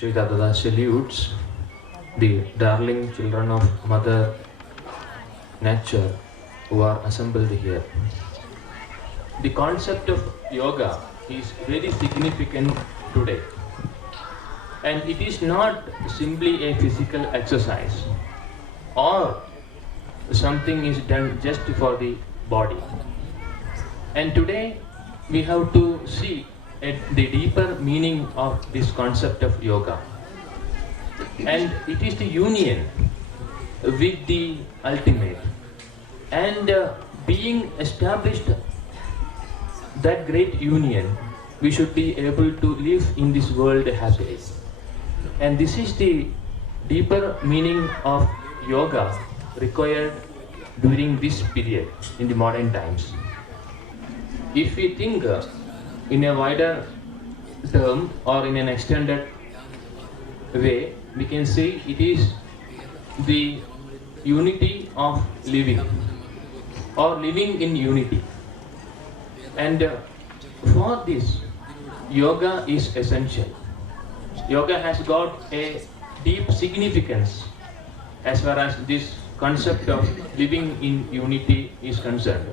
Sri Tathata salutes the darling children of Mother Nature who are assembled here. The concept of yoga is very significant today, and it is not simply a physical exercise or something is done just for the body. And today we have to see the deeper meaning of this concept of yoga, and it is the union with the ultimate, and being established that great union, we should be able to live in this world happily. And this is the deeper meaning of yoga required during this period in the modern times. If we think in a wider term or in an extended way, we can say it is the unity of living or living in unity. And for this, yoga is essential. Yoga has got a deep significance as far as this concept of living in unity is concerned.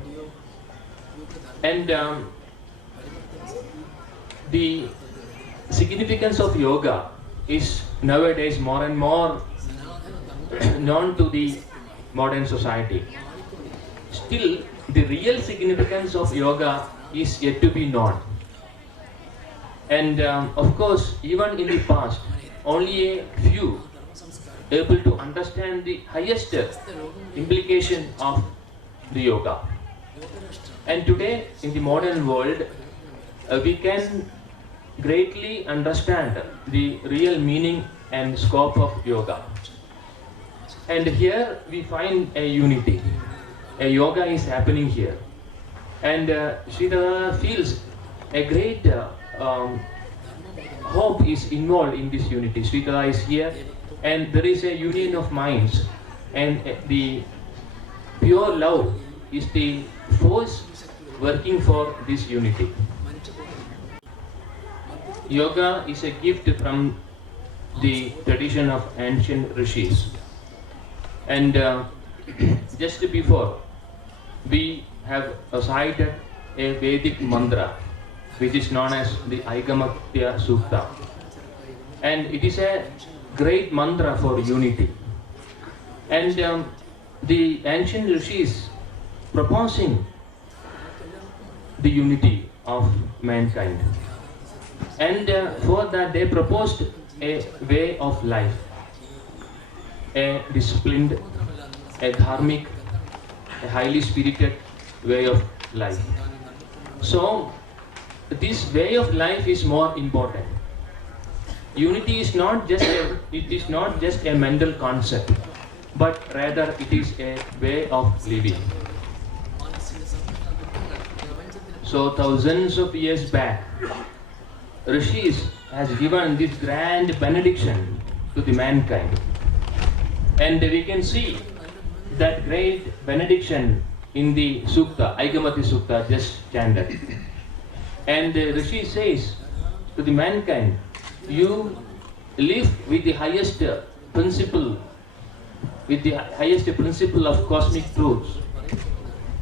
And the significance of yoga is nowadays more and more known to the modern society. Still, the real significance of yoga is yet to be known. And of course, even in the past, only a few able to understand the highest implication of the yoga. And today, in the modern world, we can greatly understand the real meaning and scope of yoga. And here we find a unity. A yoga is happening here. And Sri Tathata feels a great hope is involved in this unity. Sri Tathata is here, and there is a union of minds, and the pure love is the force working for this unity. Yoga is a gift from the tradition of ancient rishis. And just before, we have recited a Vedic mantra which is known as the Aigamatya Sukta. And it is a great mantra for unity. And the ancient rishis proposing the unity of mankind. And for that they proposed a way of life, a disciplined, a dharmic, a highly spirited way of life. So this way of life is more important. Unity is not just a mental concept, but rather it is a way of living. So thousands of years back, Rishis has given this grand benediction to the mankind. And we can see that great benediction in the Sukta, Aigamati Sukta, just chanted. And Rishi says to the mankind, you live with the highest principle, of cosmic truths.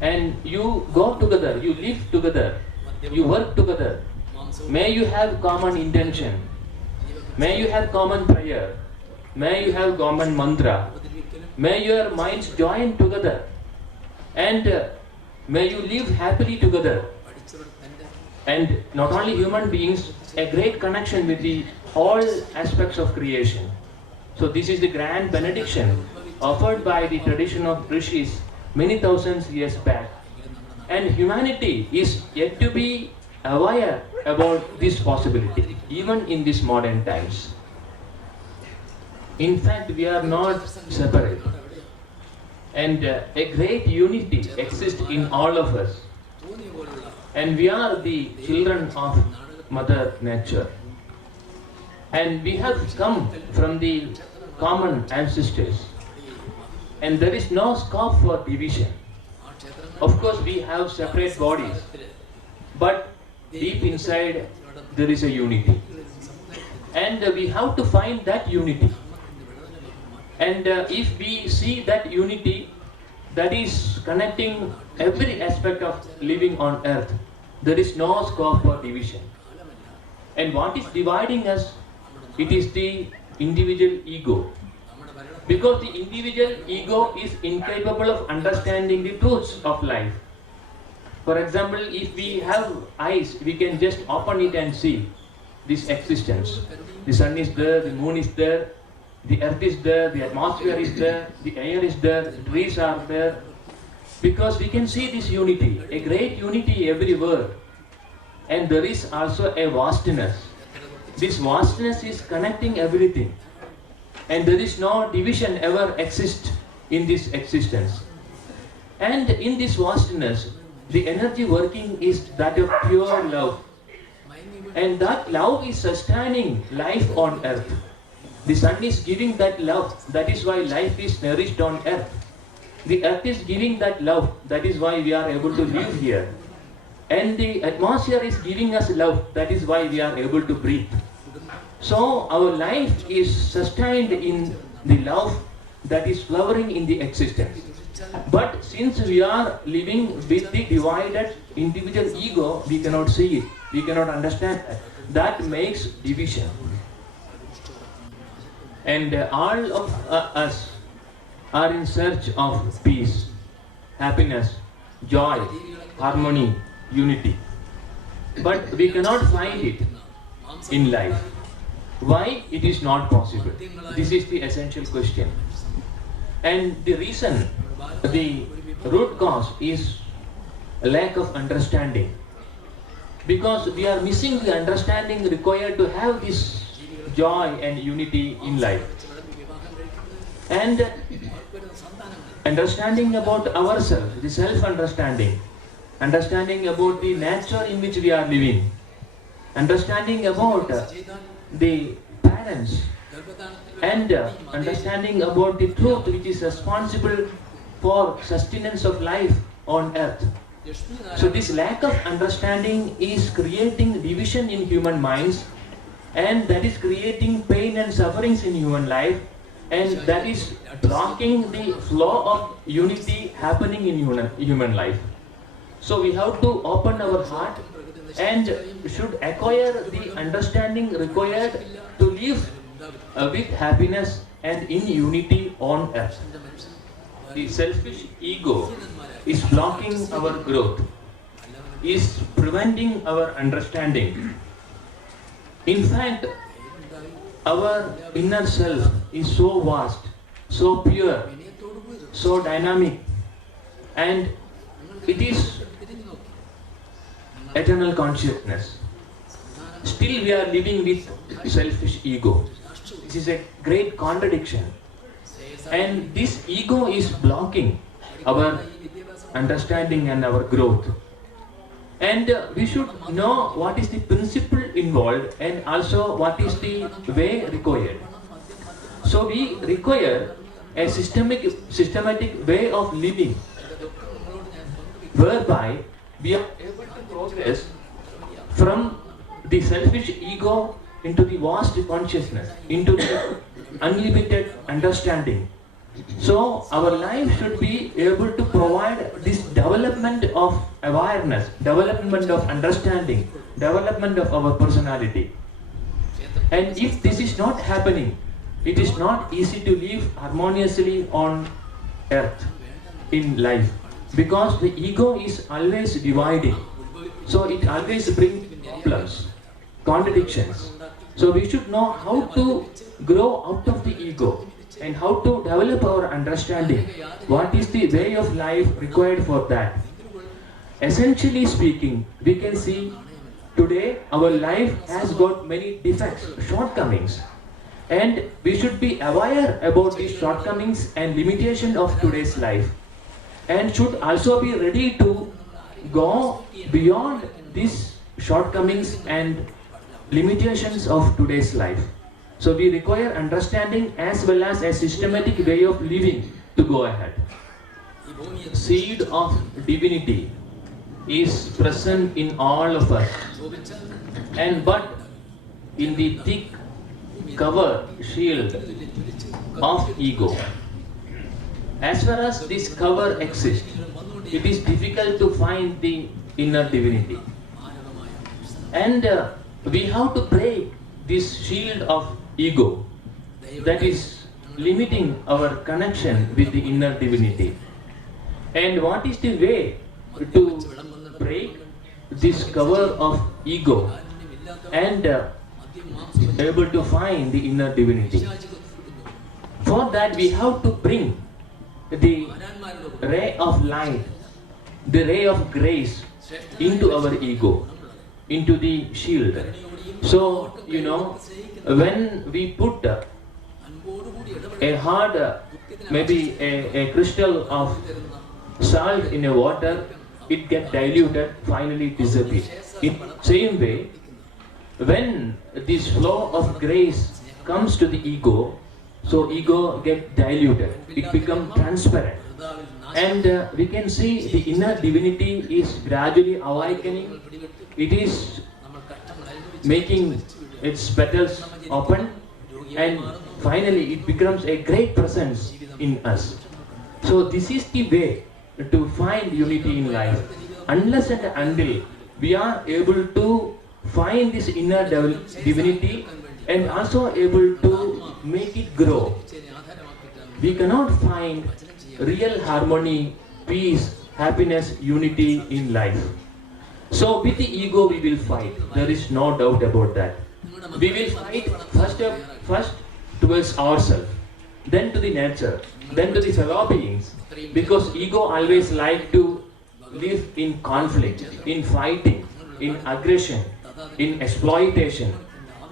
And you go together, you live together, you work together. May you have common intention, may you have common prayer, may you have common mantra, may your minds join together, and may you live happily together. And not only human beings, a great connection with the all aspects of creation. So this is the grand benediction offered by the tradition of rishis many thousands years back. And humanity is yet to be aware about this possibility, even in these modern times. In fact, we are not separate. And a great unity exists in all of us. And we are the children of Mother Nature. And we have come from the common ancestors. And there is no scope for division. Of course, we have separate bodies, but deep inside there is a unity. And we have to find that unity. And if we see that unity that is connecting every aspect of living on earth, there is no scope for division. And what is dividing us? It is the individual ego. Because the individual ego is incapable of understanding the truths of life. For example, if we have eyes, we can just open it and see this existence. The sun is there, the moon is there, the earth is there, the atmosphere is there, the air is there, the trees are there. Because we can see this unity, a great unity everywhere. And there is also a vastness. This vastness is connecting everything. And there is no division ever exist in this existence. And in this vastness, the energy working is that of pure love. And that love is sustaining life on earth. The sun is giving that love, that is why life is nourished on earth. The earth is giving that love, that is why we are able to live here. And the atmosphere is giving us love, that is why we are able to breathe. So our life is sustained in the love that is flowering in the existence. But since we are living with the divided individual ego, we cannot see it, we cannot understand that. That makes division. And all of us are in search of peace, happiness, joy, harmony, unity. But we cannot find it in life. Why it is not possible? This is the essential question. And the reason, the root cause is a lack of understanding. Because we are missing the understanding required to have this joy and unity in life. And understanding about ourselves, the self-understanding, understanding about the nature in which we are living, understanding about the parents, and understanding about the truth which is responsible for sustenance of life on earth. So this lack of understanding is creating division in human minds, and that is creating pain and sufferings in human life, and that is blocking the flow of unity happening in human life. So we have to open our heart and should acquire the understanding required to live with happiness and in unity on earth. The selfish ego is blocking our growth, is preventing our understanding. In fact, our inner self is so vast, so pure, so dynamic, and it is eternal consciousness. Still we are living with selfish ego. This is a great contradiction. And this ego is blocking our understanding and our growth. And we should know what is the principle involved and also what is the way required. So we require a systematic way of living whereby we are able to progress from the selfish ego into the vast consciousness, into the unlimited understanding. So our life should be able to provide this development of awareness, development of understanding, development of our personality. And if this is not happening, it is not easy to live harmoniously on earth, in life. Because the ego is always dividing. So it always brings problems, contradictions. So we should know how to grow out of the ego and how to develop our understanding. What is the way of life required for that? Essentially speaking, we can see today our life has got many defects, shortcomings. And we should be aware about these shortcomings and limitation of today's life. And should also be ready to go beyond these shortcomings and limitations of today's life. So we require understanding as well as a systematic way of living to go ahead. Seed of divinity is present in all of us, and but in the thick cover, shield of ego. As far as this cover exists, it is difficult to find the inner divinity. And we have to break this shield of ego that is limiting our connection with the inner divinity. And what is the way to break this cover of ego and able to find the inner divinity? For that we have to bring the ray of light, the ray of grace into our ego, into the shield. So, when we put a hard, maybe a crystal of salt in a water, it gets diluted, finally disappears. In same way, when this flow of grace comes to the ego, so ego gets diluted, it becomes transparent. And we can see the inner divinity is gradually awakening. It is making its petals open, and finally it becomes a great presence in us. So this is the way to find unity in life. Unless and until we are able to find this inner divinity and also able to make it grow, we cannot find real harmony, peace, happiness, unity in life. So with the ego we will fight. There is no doubt about that. We will fight first towards ourselves, then to the nature, then to the fellow beings. Because ego always like to live in conflict, in fighting, in aggression, in exploitation.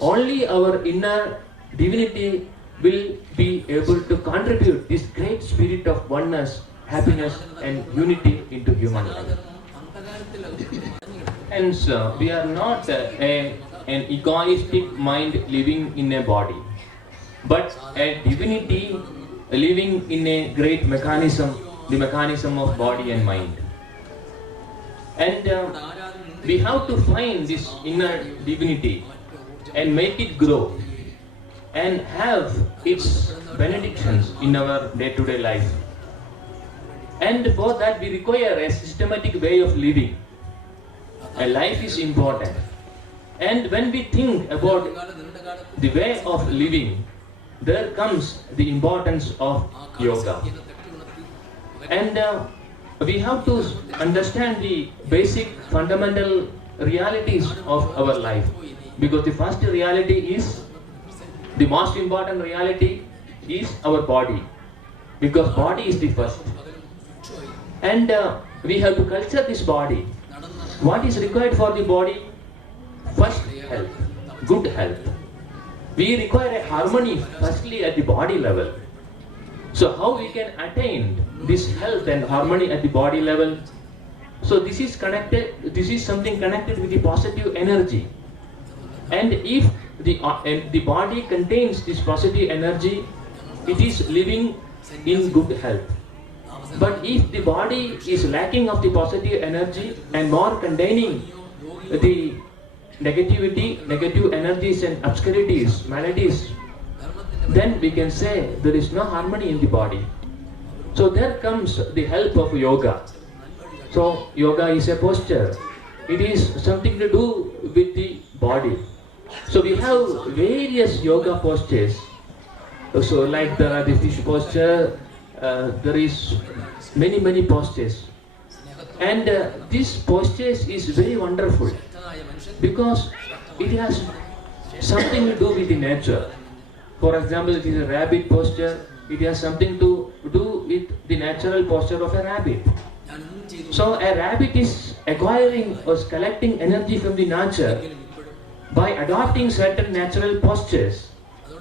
Only our inner divinity will be able to contribute this great spirit of oneness, happiness and unity into human life. Hence, we are not an egoistic mind living in a body, but a divinity living in a great mechanism, the mechanism of body and mind. And we have to find this inner divinity and make it grow and have its benedictions in our day-to-day life. And for that we require a systematic way of living. A life is important. And when we think about the way of living, there comes the importance of yoga. And we have to understand the basic fundamental realities of our life. Because the first reality is, the most important reality is our body. Because body is the first. And we have to culture this body. What is required for the body? First, health, good health. We require a harmony firstly at the body level. So how we can attain this health and harmony at the body level? So this is something connected with the positive energy. And if the body contains this positive energy, it is living in good health. But if the body is lacking of the positive energy and more containing the negativity, negative energies and obscurities, maladies, then we can say there is no harmony in the body. So there comes the help of yoga. So yoga is a posture. It is something to do with the body. So we have various yoga postures. So like the fish posture, there is many postures. And this postures is very wonderful because it has something to do with the nature. For example, it is a rabbit posture. It has something to do with the natural posture of a rabbit. So a rabbit is acquiring or collecting energy from the nature by adopting certain natural postures.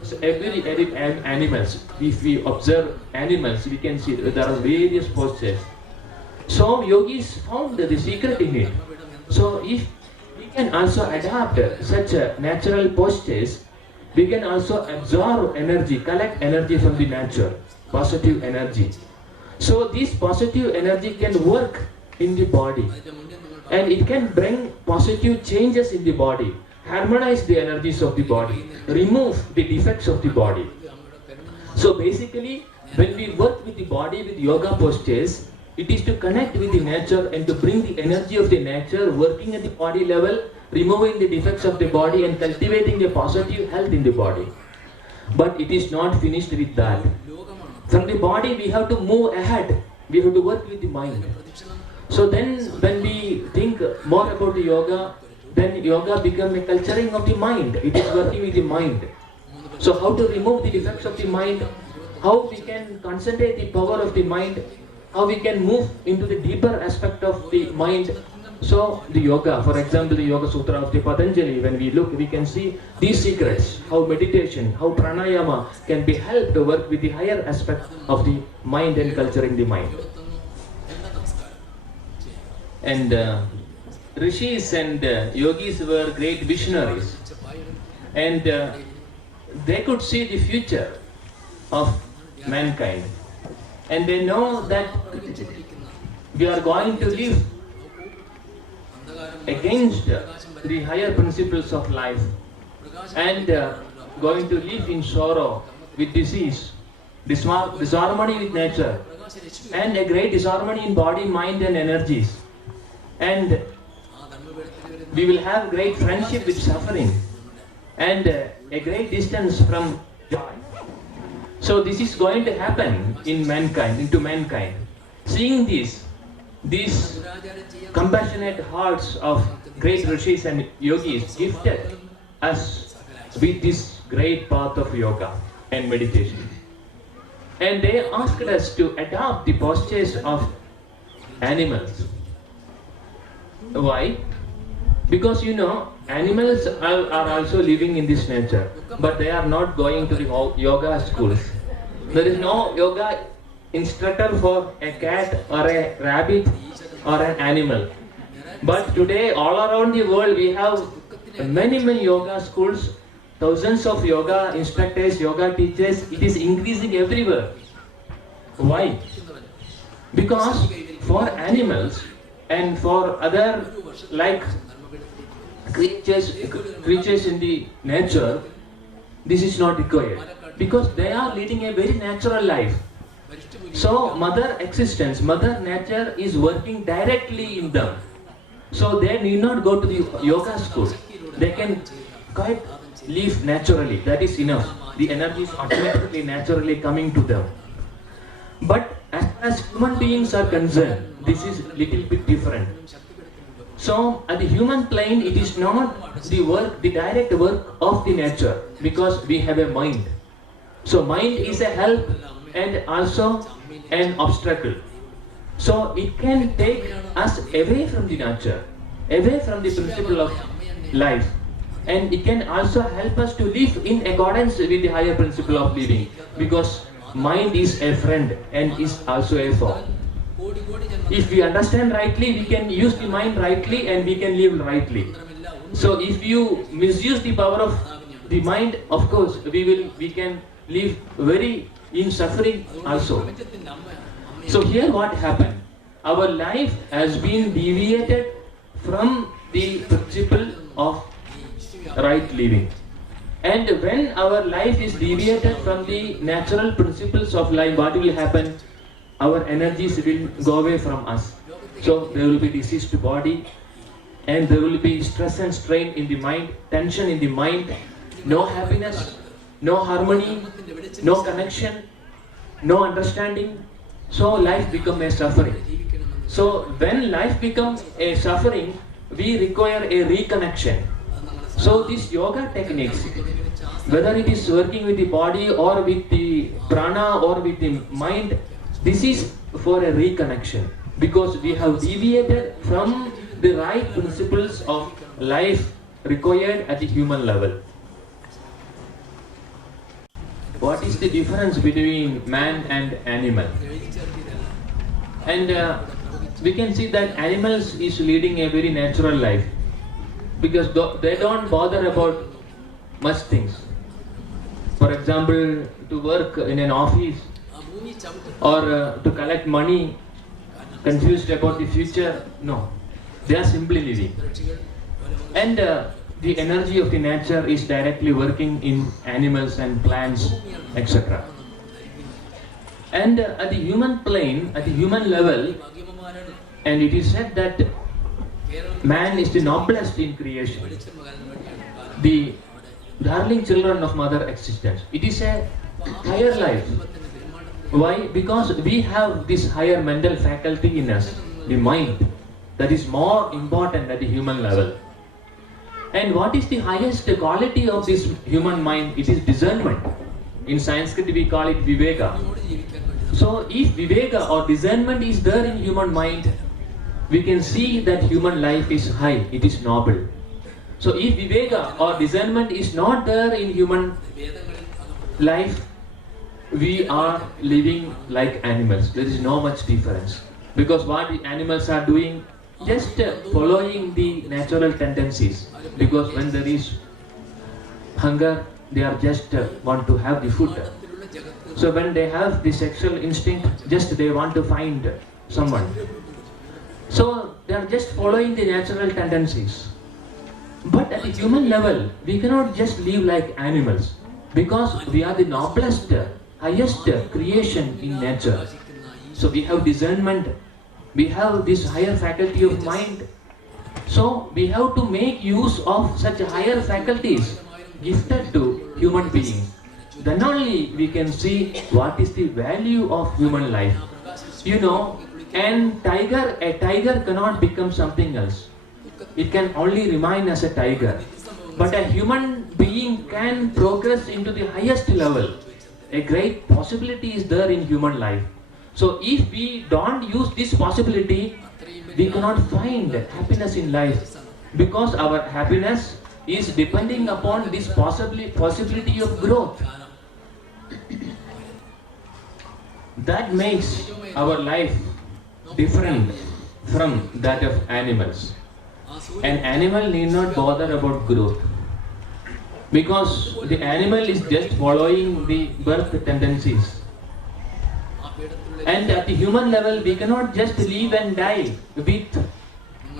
So every animals, if we observe animals, we can see there are various postures. So yogis found the secret in it. So if we can also adapt such natural postures, we can also absorb energy, collect energy from the nature, positive energy. So this positive energy can work in the body and it can bring positive changes in the body. harmonize the energies of the body, remove the defects of the body. So basically, when we work with the body with yoga postures, it is to connect with the nature and to bring the energy of the nature working at the body level, removing the defects of the body and cultivating a positive health in the body. But it is not finished with that. From the body we have to move ahead. We have to work with the mind. So then when we think more about the yoga, then yoga becomes a culturing of the mind. It is working with the mind. So how to remove the defects of the mind, how we can concentrate the power of the mind, how we can move into the deeper aspect of the mind. So the yoga, for example, the Yoga Sutra of the Patanjali, when we look, we can see these secrets, how meditation, how pranayama can be helped to work with the higher aspect of the mind and culturing the mind. And rishis and yogis were great visionaries, and they could see the future of mankind, and they know that we are going to live against the higher principles of life, and going to live in sorrow, with disease, disharmony with nature, and a great disharmony in body, mind and energies. And we will have great friendship with suffering, and a great distance from joy. So this is going to happen in mankind, into mankind. Seeing these compassionate hearts of great rishis and yogis gifted us with this great path of yoga and meditation. And they asked us to adopt the postures of animals. Why? Because animals are also living in this nature, but they are not going to the yoga schools. There is no yoga instructor for a cat or a rabbit or an animal. But today all around the world we have many yoga schools, thousands of yoga instructors, yoga teachers. It is increasing everywhere. Why? Because for animals and for other like creatures in the nature, this is not required, because they are leading a very natural life. So mother existence, mother nature is working directly in them. So they need not go to the yoga school. They can quite live naturally. That is enough. The energy is automatically, naturally coming to them. But as human beings are concerned, this is little bit different. So at the human plane, it is not the direct work of the nature, because we have a mind. So mind is a help and also an obstacle. So it can take us away from the nature, away from the principle of life, and it can also help us to live in accordance with the higher principle of living, because mind is a friend and is also a foe. If we understand rightly, we can use the mind rightly and we can live rightly. So if you misuse the power of the mind, of course we can live very in suffering also. So here what happened? Our life has been deviated from the principle of right living. And when our life is deviated from the natural principles of life, what will happen? Our energies will go away from us. So there will be diseased body, and there will be stress and strain in the mind, tension in the mind, no happiness, no harmony, no connection, no understanding. So life becomes a suffering. So when life becomes a suffering, we require a reconnection. So these yoga techniques, whether it is working with the body or with the prana or with the mind, this is for a reconnection, because we have deviated from the right principles of life required at the human level. What is the difference between man and animal? And we can see that animals is leading a very natural life, because they don't bother about much things. For example, to work in an office or to collect money, confused about the future. No, they are simply living. And the energy of the nature is directly working in animals and plants, etc. And at the human plane, at the human level, and it is said that man is the noblest in creation, the darling children of mother existence. It is a higher life. Why? Because we have this higher mental faculty in us, the mind, that is more important at the human level. And what is the highest quality of this human mind? It is discernment. In Sanskrit we call it viveka. So if viveka or discernment is there in human mind, we can see that human life is high, it is noble. So if viveka or discernment is not there in human life, we are living like animals. There is no much difference. Because what the animals are doing, just following the natural tendencies. Because when there is hunger, they are just want to have the food. So when they have the sexual instinct, just they want to find someone. So they are just following the natural tendencies. But at the human level, we cannot just live like animals. Because we are the noblest, highest creation in nature. So we have discernment, we have this higher faculty of mind. So we have to make use of such higher faculties gifted to human beings. Then only we can see what is the value of human life. You know, a tiger cannot become something else. It can only remain as a tiger. But a human being can progress into the highest level. A great possibility is there in human life. So if we don't use this possibility, we cannot find happiness in life. Because our happiness is depending upon this possibility of growth. That makes our life different from that of animals. An animal need not bother about growth. Because the animal is just following the birth tendencies. And at the human level, we cannot just live and die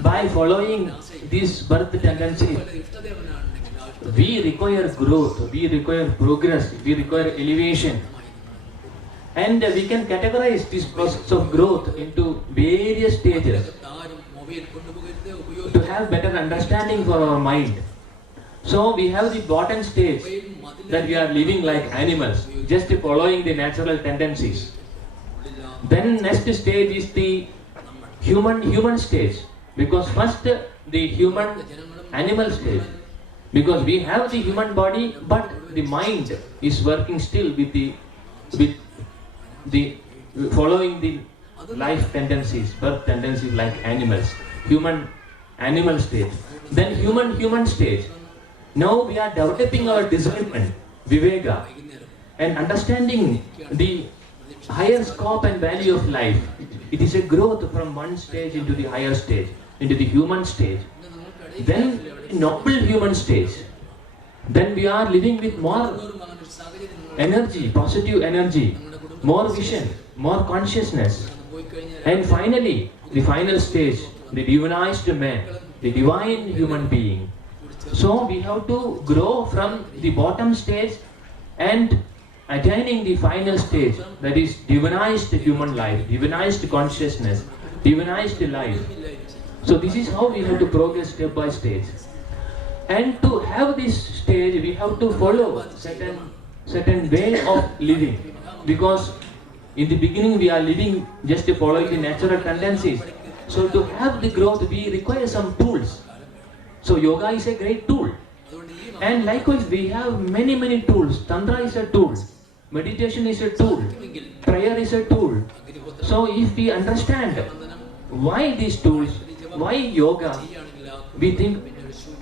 by following these birth tendencies. We require growth, we require progress, we require elevation. And we can categorize this process of growth into various stages to have better understanding for our mind. So we have the bottom stage, that we are living like animals, just following the natural tendencies. Then next stage is the human stage, because first the human animal stage, because we have the human body, but the mind is working still with the following the life tendencies, birth tendencies like animals. Animal stage. Then human stage. Now we are developing our discernment, viveka, and understanding the higher scope and value of life. It is a growth from one stage into the higher stage, into the human stage. Then noble human stage. Then we are living with more energy, positive energy, more vision, more consciousness. And finally, the final stage, the divinized man, the divine human being. So we have to grow from the bottom stage and attaining the final stage, that is divinized human life, divinized consciousness, divinized life. So this is how we have to progress step by stage. And to have this stage, we have to follow certain way of living. Because in the beginning we are living just following the natural tendencies. So to have the growth, we require some tools. So yoga is a great tool. And likewise we have many tools. Tantra is a tool. Meditation is a tool. Prayer is a tool. So if we understand why these tools, why yoga, we think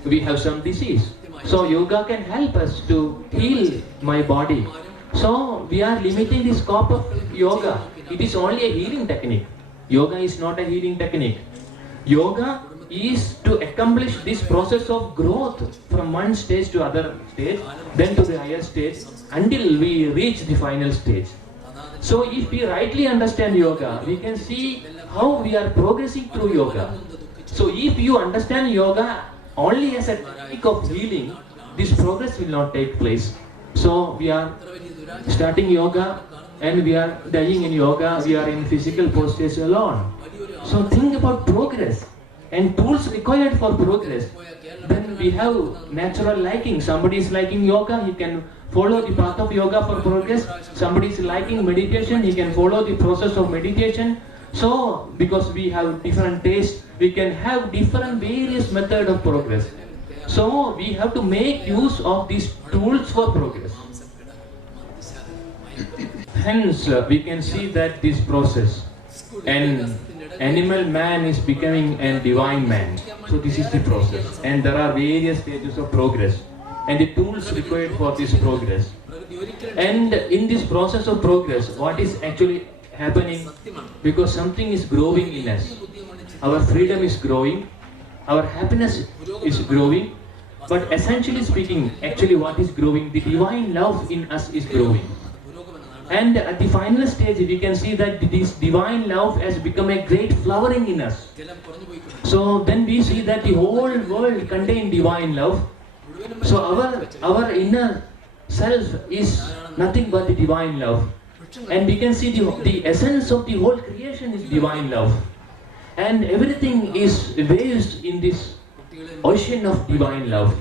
we have some disease. So yoga can help us to heal my body. So we are limiting the scope of yoga. It is only a healing technique. Yoga is not a healing technique. Yoga is to accomplish this process of growth from one stage to other stage, then to the higher stage, until we reach the final stage. So if we rightly understand yoga, we can see how we are progressing through yoga. So if you understand yoga only as a technique of healing, this progress will not take place. So we are starting yoga and we are dying in yoga, we are in physical postures alone. So think about progress and tools required for progress. Then we have natural liking. Somebody is liking yoga, he can follow the path of yoga for progress. Somebody is liking meditation, he can follow the process of meditation. So because we have different tastes, we can have different various methods of progress. So we have to make use of these tools for progress. Hence we can see that this process, an animal man is becoming a divine man. So this is the process, and there are various stages of progress and the tools required for this progress. And in this process of progress, what is actually happening? Because something is growing in us. Our freedom is growing, our happiness is growing, but essentially speaking, actually what is growing? The divine love in us is growing. And at the final stage, we can see that this divine love has become a great flowering in us. So then we see that the whole world contains divine love. So our inner self is nothing but the divine love. And we can see the essence of the whole creation is divine love. And everything is waves in this ocean of divine love.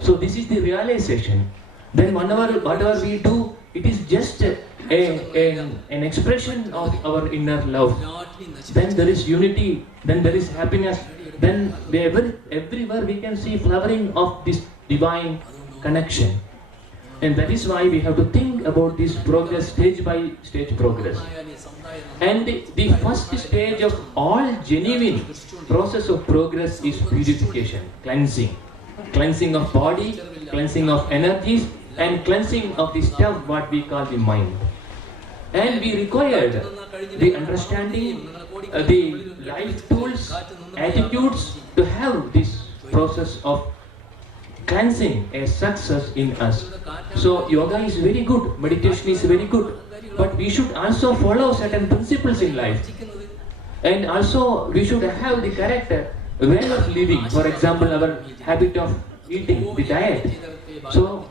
So this is the realization. Then whatever we do, it is just an expression of our inner love. Then there is unity, then there is happiness, then everywhere we can see flowering of this divine connection. And that is why we have to think about this progress, stage by stage progress. And the first stage of all genuine process of progress is purification, cleansing. Cleansing of body, cleansing of energies, and cleansing of the stuff what we call the mind. And we required the understanding, the life tools, attitudes to have this process of cleansing a success in us. So yoga is very good, meditation is very good, but we should also follow certain principles in life. And also we should have the correct way of living. For example, our habit of eating, the diet. So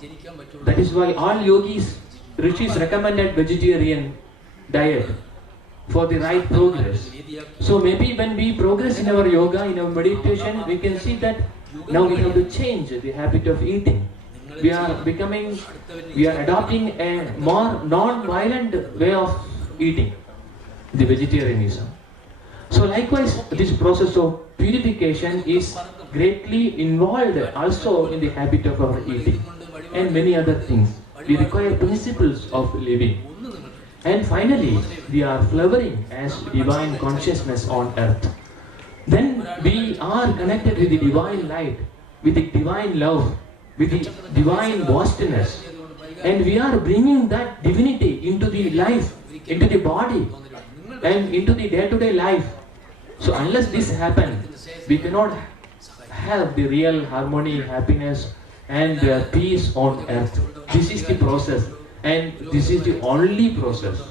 that is why all yogis, rishis recommended vegetarian diet for the right progress. So maybe when we progress in our yoga, in our meditation, we can see that now we have to change the habit of eating. We are adopting a more non-violent way of eating, the vegetarianism. So likewise, this process of purification is greatly involved also in the habit of our eating and many other things. We require principles of living. And finally, we are flowering as divine consciousness on earth. Then we are connected with the divine light, with the divine love, with the divine vastness. And we are bringing that divinity into the life, into the body, and into the day-to-day life. So unless this happens, we cannot have the real harmony, happiness, and peace on earth. This is the process, and this is the only process.